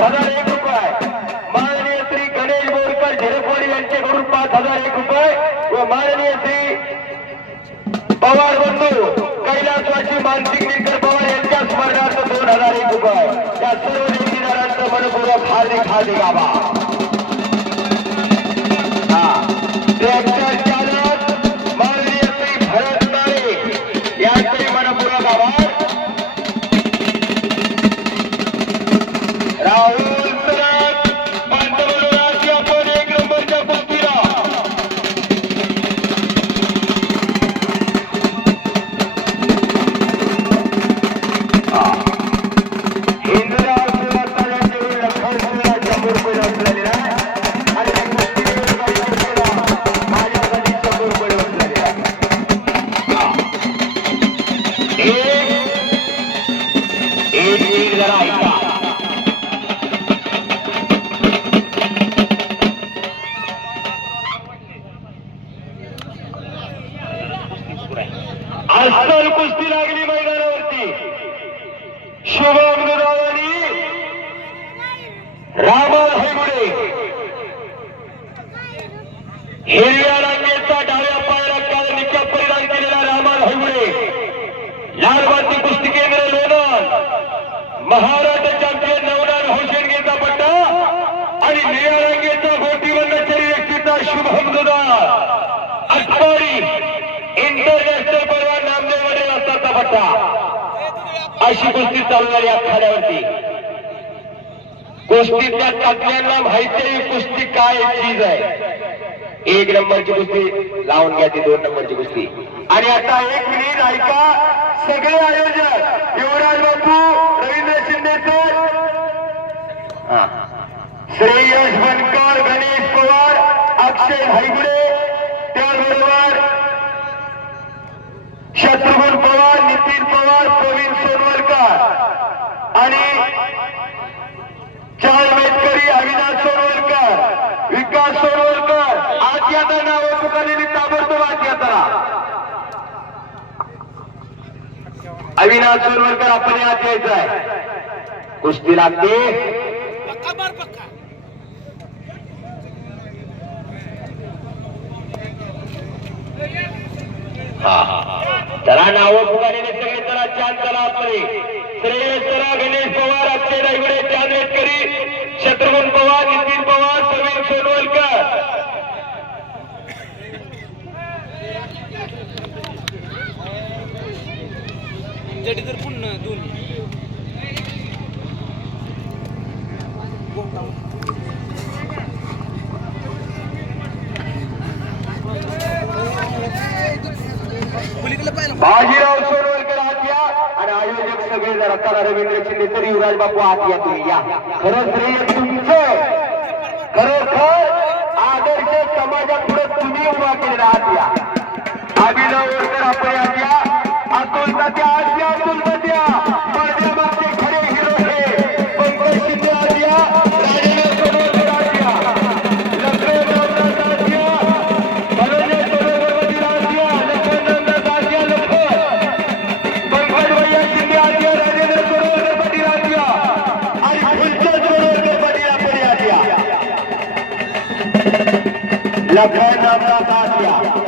हजार एक रुपये. माननीय श्री गणेश बोरकर झिरपवाडी यांच्याकडून पाच हजार एक रुपये व माननीय श्री पवार बंधू कैलासवासी मानसिक निकर पवार यांच्या स्मरणार्थ दोन हजार एक रुपये. या सर्व देणगीदारांचं मनपूर्वक हार्दिक हार्दिक आभार. Tchau! अस्सल कुस्ती लागली मैदानावरती. शुभम दुधावणी रामल हेगुडे. हिरव्या रांगेचा डाव्या पायाला काल निकाल परिधान केलेला रामल हेगुडे. लालबाती कुस्ती केंद्र लोणार. महाराष्ट्र पट्टा अशी कुस्ती चालणार या खाड्यावरती कुस्तीतल्या तज्ञांना माहिती कुस्ती काय चीज आहे. एक नंबरची कुस्ती लावून घ्या ती दोन नंबरची कुस्ती. आणि आता एक मिनिट ऐका. सगळे आयोजक युवराज बापू रवींद्र शिंदे सर. श्रेयश बनकर गणेश पवार अक्षय भाईगुडे त्याचबरोबर शत्रुघ्न पवार नितीन पवार प्रवीण सोनवलकर आणि चार मेटकरी अविनाश सोनवलकर विकास सोनवलकर आज यादा नावं पुकारलेली ताबडतोब आज यात्रा अविनाश सोनवलकर आपण यात यायचं आहे. कुस्ती लागते. मार पक्का. चला नावं पुकारलेले सगळे चला छान चला आपले श्रेयस चला गणेश पवार अक्षय दायगुडे चांद मेटकरी शत्रुघ्न पवार नितीन पवार प्रवीण सोनवलकर जडी तर पुन्हा दोन पलीकडे पाहिलं बाजीराव सोनवलकर आत या आणि आयोजक सगळे जरा करा रवींद्र शिंदे तर युवराज बापू आत या तुम्ही या. खरं श्रेय तुमचं खरोखर आदर्श समाजापुढे तुम्ही उभा केलेला आत या. अभिनव वरकर आपण आत या. अतुलता त्या आत या अतुल तात्या La grande Antasia.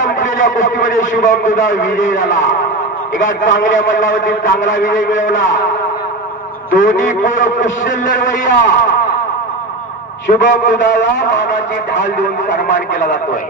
संपलेल्या गोष्टीमध्ये शुभम तुझा विजय झाला. एका चांगल्या मल्लावरती चांगला विजय मिळवला. दोन्ही पोर कुशल लढवय्या शुभम दुधाला मानाची ढाल देऊन सन्मान केला जातोय.